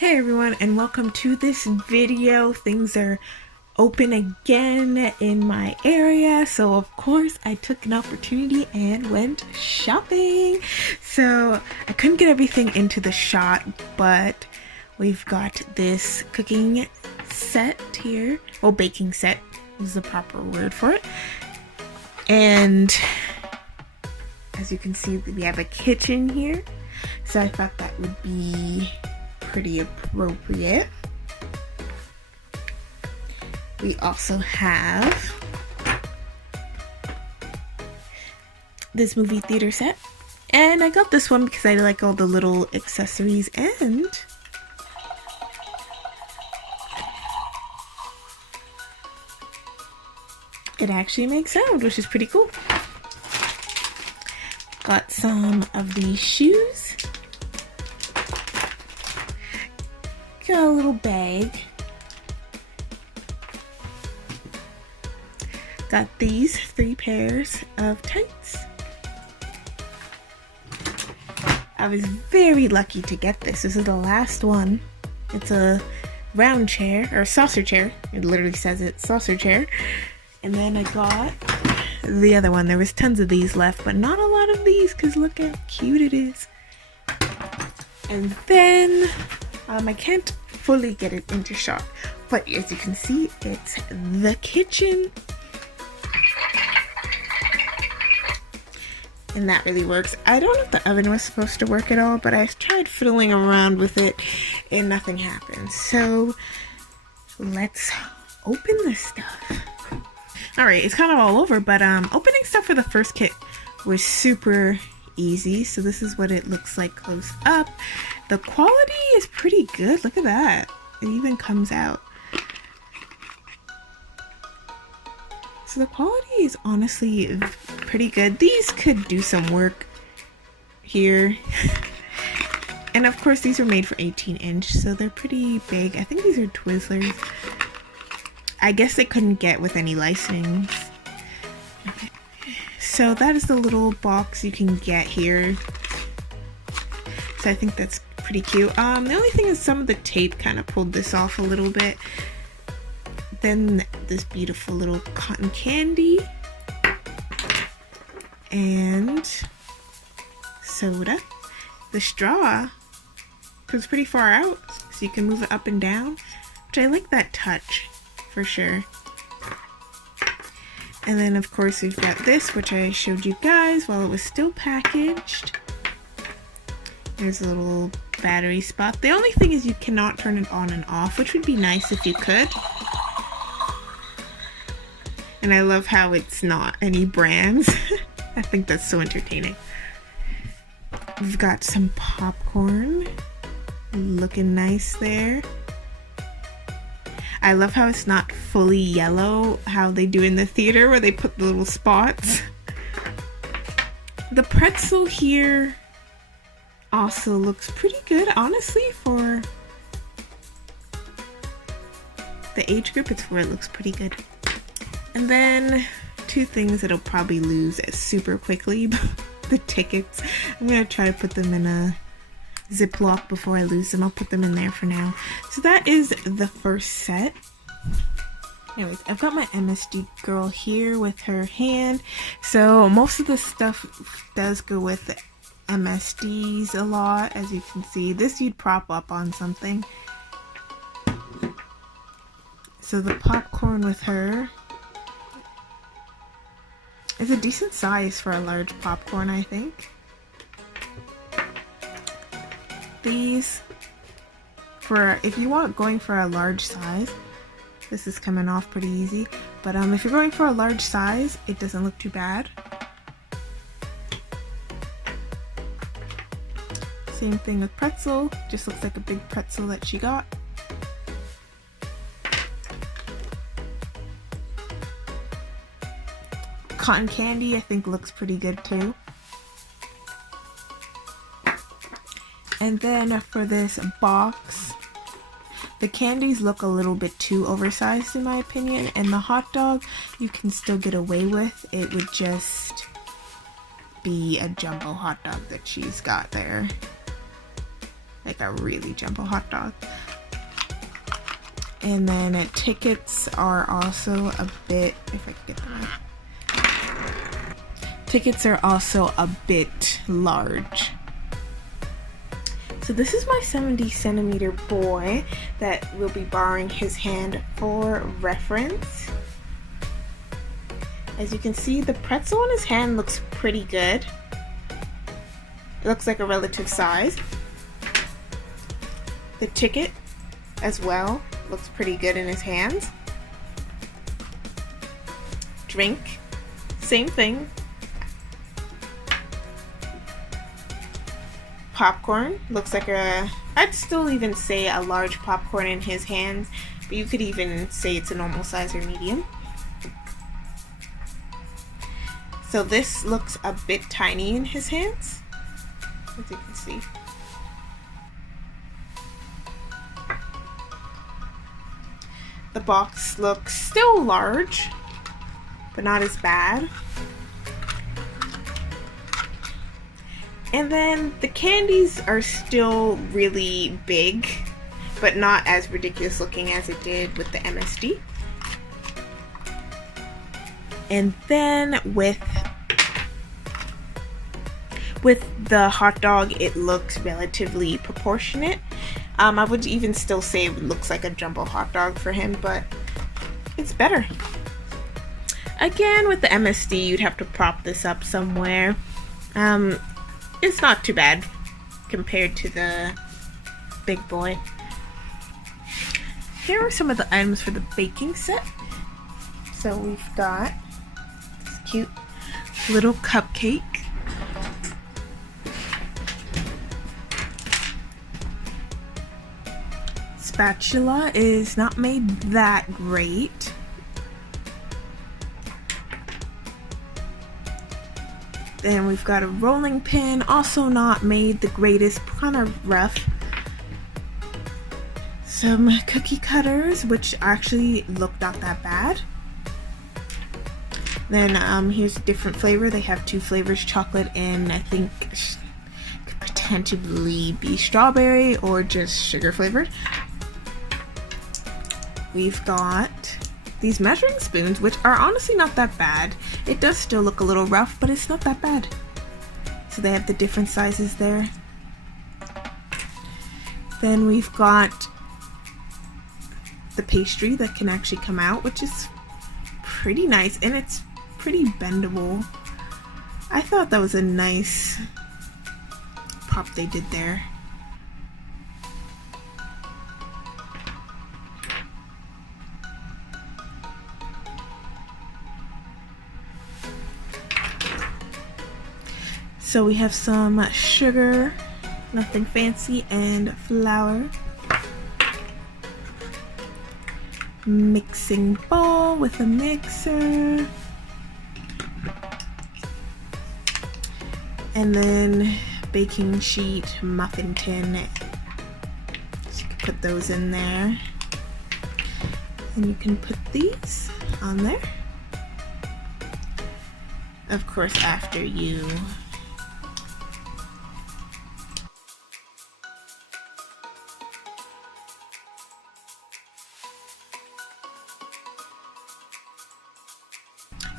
Hey everyone, and welcome to this video. Things are open again in my area, so of course I took an opportunity and went shopping. So I couldn't get everything into the shot, but we've got this cooking set here. Well, baking set is the proper word for it. And as you can see, we have a kitchen here, so I thought that would be pretty appropriate. We also have this movie theater set, and I got this one because I like all the little accessories, and it actually makes sound, which is pretty cool. Got some of these shoes. Got a little bag. Got these 3 pairs of tights. I was very lucky to get this. This is the last one. It's a round chair, or saucer chair. It literally says it, saucer chair. And then I got the other one. There was tons of these left, but not a lot of these because look how cute it is. And then I can't fully get it into shot, but as you can see, it's the kitchen. And that really works. I don't know if the oven was supposed to work at all, but I tried fiddling around with it and nothing happened. So let's open this stuff. Alright, it's kind of all over, but opening stuff for the first kit was super easy. So this is what it looks like close up. The quality is pretty good. Look at that. It even comes out. So the quality is honestly pretty good. These could do some work here. And of course these are made for 18-inch, so they're pretty big. I think these are Twizzlers. I guess they couldn't get with any licensings. Okay. So that is the little box you can get here. So I think that's pretty cute. The only thing is some of the tape kind of pulled this off a little bit. Then this beautiful little cotton candy and soda. The straw goes pretty far out, so you can move it up and down, which I like that touch for sure. And then of course we've got this, which I showed you guys while it was still packaged. There's a little battery spot. The only thing is you cannot turn it on and off, which would be nice if you could. And I love how it's not any brands. I think that's so entertaining. We've got some popcorn. Looking nice there. I love how it's not fully yellow, how they do in the theater where they put the little spots. The pretzel here also looks pretty good, honestly, for the age group. It's where it looks pretty good. And then 2 things that'll probably lose super quickly. The tickets. I'm gonna try to put them in a Ziploc before I lose them. I'll put them in there for now. So that is the first set. Anyways, I've got my MSD girl here with her hand. So most of the stuff does go with MSDs a lot, as you can see. This you'd prop up on something. So the popcorn with her is a decent size for a large popcorn, I think. These, if you want going for a large size, this is coming off pretty easy. But if you're going for a large size, it doesn't look too bad. Same thing with pretzel, just looks like a big pretzel that she got. Cotton candy I think looks pretty good too. And then for this box, the candies look a little bit too oversized in my opinion, and the hot dog you can still get away with. It would just be a jumbo hot dog that she's got there. like a really jumbo hot dog. And then tickets are also a bit, if I can get them out. Tickets are also a bit large. So this is my 70 centimeter boy that will be borrowing his hand for reference. As you can see, the pretzel on his hand looks pretty good. It looks like a relative size. The ticket as well looks pretty good in his hands. Drink, same thing. Popcorn looks like I'd still even say a large popcorn in his hands, but you could even say it's a normal size or medium. So this looks a bit tiny in his hands, as you can see. The box looks still large, but not as bad. And then the candies are still really big, but not as ridiculous looking as it did with the MSD. And then with the hot dog, it looks relatively proportionate. I would even still say it looks like a jumbo hot dog for him, but it's better. Again, with the MSD, you'd have to prop this up somewhere. It's not too bad compared to the big boy. Here are some of the items for the baking set. So we've got this cute little cupcake. Spatula is not made that great. Then we've got a rolling pin, also not made the greatest, kind of rough. Some cookie cutters, which actually looked not that bad. Then here's a different flavor. They have two flavors, chocolate and I think could potentially be strawberry or just sugar flavored. We've got these measuring spoons, which are honestly not that bad. It does still look a little rough, but it's not that bad. So they have the different sizes there. Then we've got the pastry that can actually come out, which is pretty nice, and it's pretty bendable. I thought that was a nice prop they did there. So we have some sugar, nothing fancy, and flour. Mixing bowl with a mixer. And then baking sheet, muffin tin. So you can put those in there. And you can put these on there. Of course, after you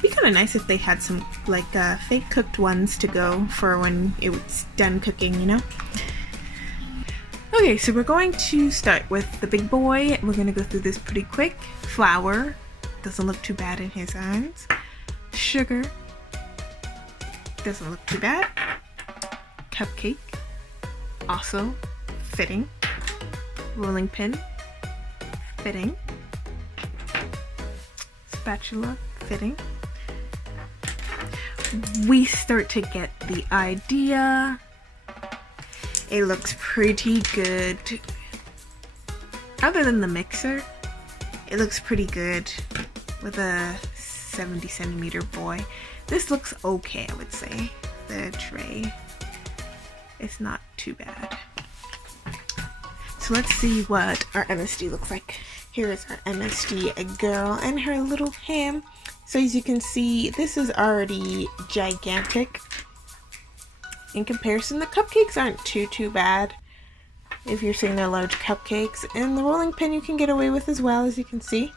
be kind of nice if they had some like fake cooked ones to go for when it was done cooking, you know? Okay, so we're going to start with the big boy. We're going to go through this pretty quick. Flour, doesn't look too bad in his hands. Sugar, doesn't look too bad. Cupcake, also fitting. Rolling pin, fitting. Spatula, fitting. We start to get the idea. It looks pretty good. Other than the mixer, it looks pretty good with a 70 centimeter boy. This looks okay, I would say. The tray, it's not too bad. So let's see what our MSD looks like. Here is our MSD girl and her little ham. So as you can see, this is already gigantic. In comparison, the cupcakes aren't too bad. if you're saying they're large cupcakes. And the rolling pin you can get away with as well, as you can see.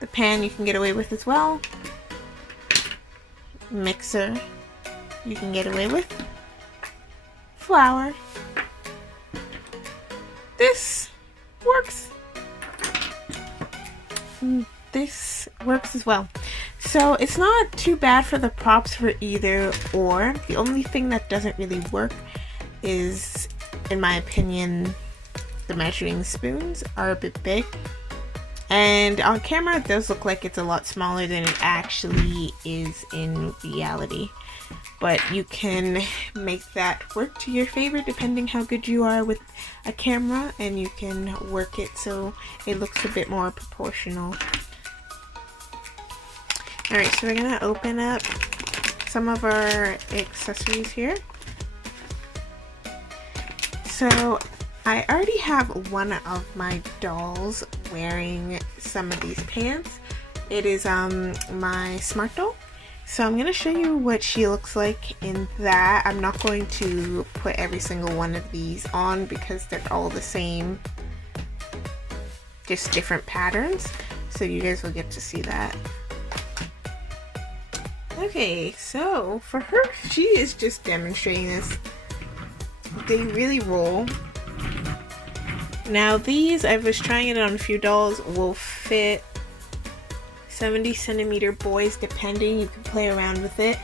The pan you can get away with as well. Mixer you can get away with. Flour. This works. This works as well. So it's not too bad for the props for either or. The only thing that doesn't really work is, in my opinion, the measuring spoons are a bit big. And on camera, it does look like it's a lot smaller than it actually is in reality. But you can make that work to your favor depending how good you are with a camera, and you can work it so it looks a bit more proportional. Alright, so we're gonna open up some of our accessories here. So I already have one of my dolls wearing some of these pants. It is my smart doll. So I'm gonna show you what she looks like in that. I'm not going to put every single one of these on because they're all the same, just different patterns. So you guys will get to see that. Okay, so for her, she is just demonstrating this. They really roll. Now these, I was trying it on a few dolls, will fit 70cm boys depending. You can play around with it.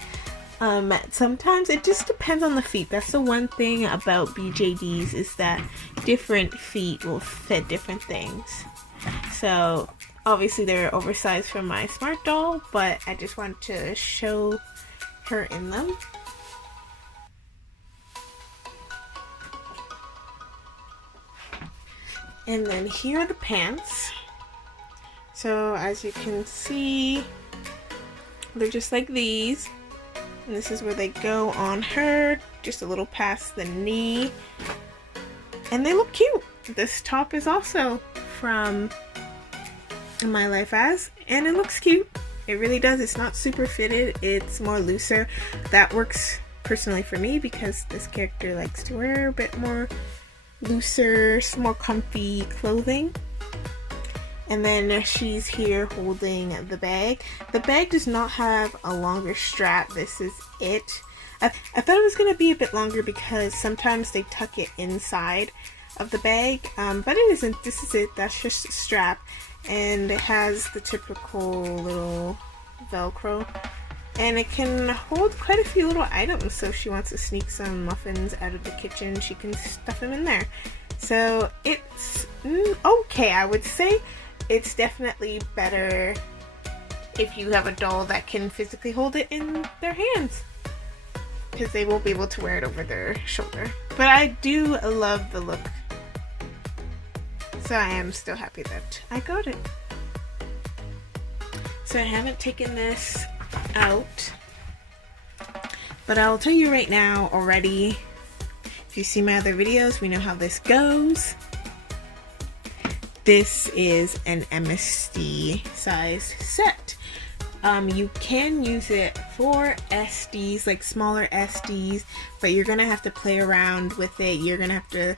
Sometimes it just depends on the feet. That's the one thing about BJDs, is that different feet will fit different things. So obviously they're oversized for my smart doll, but I just wanted to show her in them. And then here are the pants. So as you can see, they're just like these. And this is where they go on her, just a little past the knee. And they look cute. This top is also from My Life As, and it looks cute. It really does. It's not super fitted, it's more looser. That works personally for me because this character likes to wear a bit more looser, more comfy clothing. And then she's here holding the bag. The bag does not have a longer strap. This is it. I thought it was going to be a bit longer because sometimes they tuck it inside of the bag, but it isn't. This is it. That's just a strap, and it has the typical little Velcro, and it can hold quite a few little items. So if she wants to sneak some muffins out of the kitchen, she can stuff them in there. So it's okay, I would say. It's definitely better if you have a doll that can physically hold it in their hands, because they won't be able to wear it over their shoulder. But I do love the look, so I am still happy that I got it. So I haven't taken this out, but I'll tell you right now already, if you see my other videos, we know how this goes. This is an MSD size set. You can use it for SDs, like smaller SDs, but you're gonna have to play around with it. You're gonna have to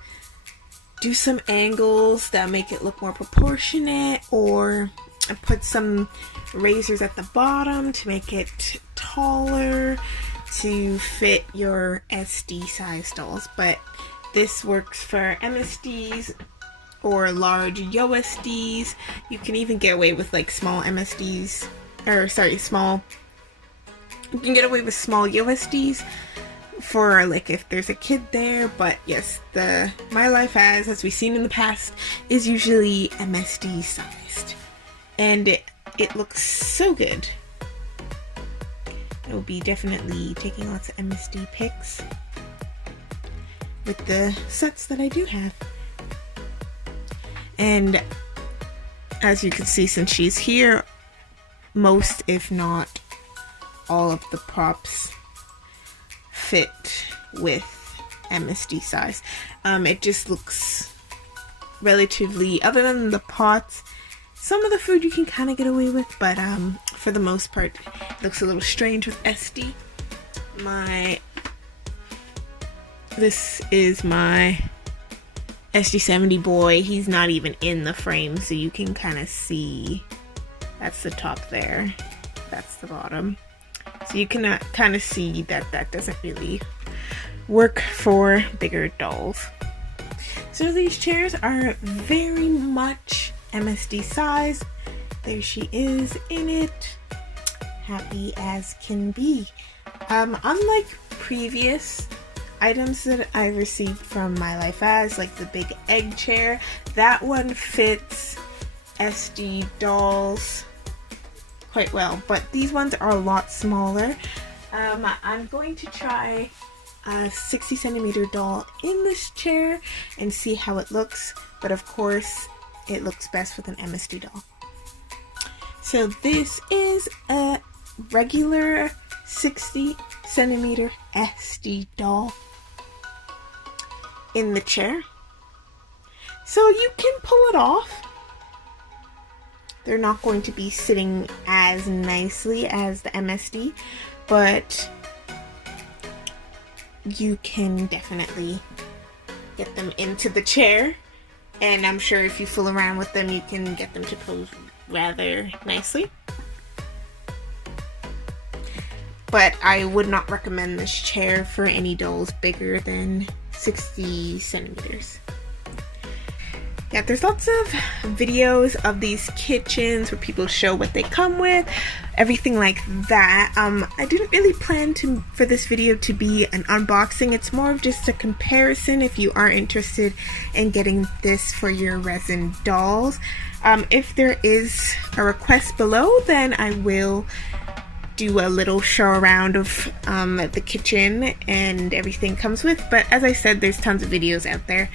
do some angles that make it look more proportionate, or put some razors at the bottom to make it taller to fit your SD size dolls. But this works for MSDs or large YOSDs. You can even get away with like small MSDs, or sorry, small, you can get away with small USDs for like if there's a kid there. But yes, the My Life As we've seen in the past, is usually MSD sized, and it looks so good. I will be definitely taking lots of MSD pics with the sets that I do have. And as you can see, since she's here, most, if not all of the props fit with MSD size. It just looks relatively, other than the pots, some of the food you can kind of get away with, but for the most part, it looks a little strange with SD. My This is my SD70 boy. He's not even in the frame, so you can kind of see. That's the top there. That's the bottom. So you can kind of see that that doesn't really work for bigger dolls. So these chairs are very much MSD size. There she is in it, happy as can be. Unlike previous items that I received from My Life As, like the big egg chair, that one fits SD dolls quite well, but these ones are a lot smaller. I'm going to try a 60 centimeter doll in this chair and see how it looks, but of course it looks best with an MSD doll. So this is a regular 60 centimeter SD doll in the chair. So you can pull it off. They're not going to be sitting as nicely as the MSD, but you can definitely get them into the chair. And I'm sure if you fool around with them, you can get them to pose rather nicely. But I would not recommend this chair for any dolls bigger than 60 centimeters. Yeah, there's lots of videos of these kitchens where people show what they come with, everything like that. I didn't really plan for this video to be an unboxing. It's more of just a comparison if you are interested in getting this for your resin dolls. If there is a request below, then I will do a little show around of the kitchen and everything comes with. But as I said, there's tons of videos out there.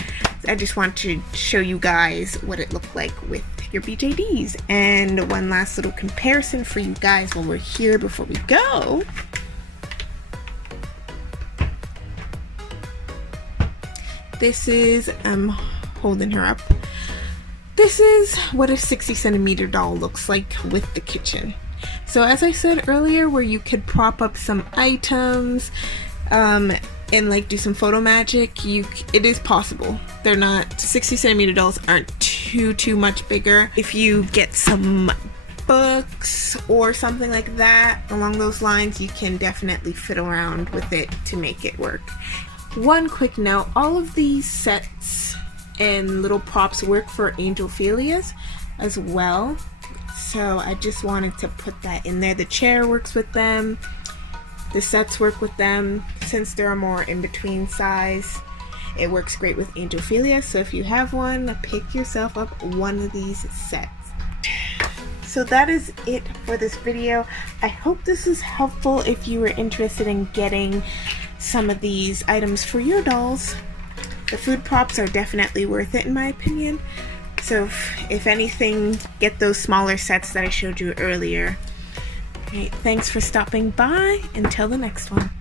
I just want to show you guys what it looked like with your BJDs. And one last little comparison for you guys while we're here before we go. This is, I'm holding her up. This is what a 60 centimeter doll looks like with the kitchen. So as I said earlier, where you could prop up some items and like do some photo magic, it is possible. They're not, 60 centimeter dolls aren't too much bigger. If you get some books or something like that along those lines, you can definitely fit around with it to make it work. One quick note, all of these sets and little props work for Angelphilias as well. So I just wanted to put that in there. The chair works with them. The sets work with them. Since they're a more in-between size, it works great with Angelphilias. So if you have one, pick yourself up one of these sets. So that is it for this video. I hope this is helpful if you were interested in getting some of these items for your dolls. The food props are definitely worth it in my opinion. So if anything, get those smaller sets that I showed you earlier. Alright, thanks for stopping by. Until the next one.